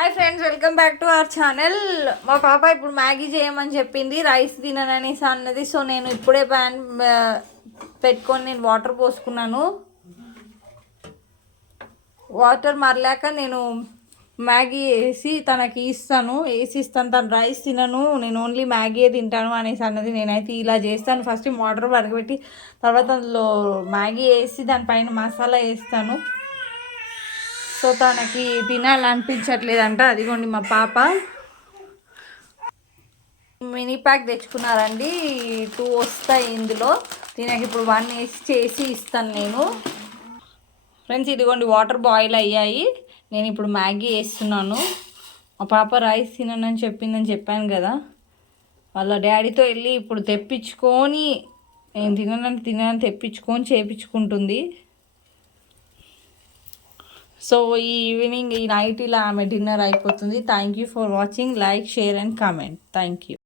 Hi friends, welcome back to our channel. మా పాప ఇప్పుడు మ్యాగీ చేయమని చెప్పింది, రైస్ తినననేసి అన్నది. సో నేను ఇప్పుడే ప్యాన్ పెట్టుకొని నేను వాటర్ పోసుకున్నాను. వాటర్ మరలాక నేను మ్యాగీ వేసి తనకి వేసిస్తాను. తను రైస్ తినను, నేను ఓన్లీ మ్యాగీ తింటాను అనేసి అన్నది. నేనైతే ఇలా చేస్తాను, ఫస్ట్ వాటర్ పడగబెట్టి తర్వాత అందులో మ్యాగీ వేసి దానిపైన మసాలా వేస్తాను. సో తనకి తినాలనిపించట్లేదంట. అదిగోండి మా పాప మినీ ప్యాక్ తెచ్చుకున్నారండి, 2 వస్తాయి ఇందులో. దీనికి ఇప్పుడు 1 వేసి చేసి ఇస్తాను నేను. ఫ్రెండ్స్ ఇదిగోండి వాటర్ బాయిల్ అయ్యాయి, నేను ఇప్పుడు మ్యాగీ వేస్తున్నాను. మా పాప రైస్ తిననని చెప్పిందని చెప్పాను కదా, వాళ్ళ డాడీతో వెళ్ళి ఇప్పుడు తెప్పించుకొని, నేను తినని తెప్పించుకొని చేపించుకుంటుంది. సో ఈ ఈవినింగ్, ఈ నైట్ ఇలా ఆమె డిన్నర్ అయిపోతుంది. Thank you for watching. Like, share and comment. Thank you.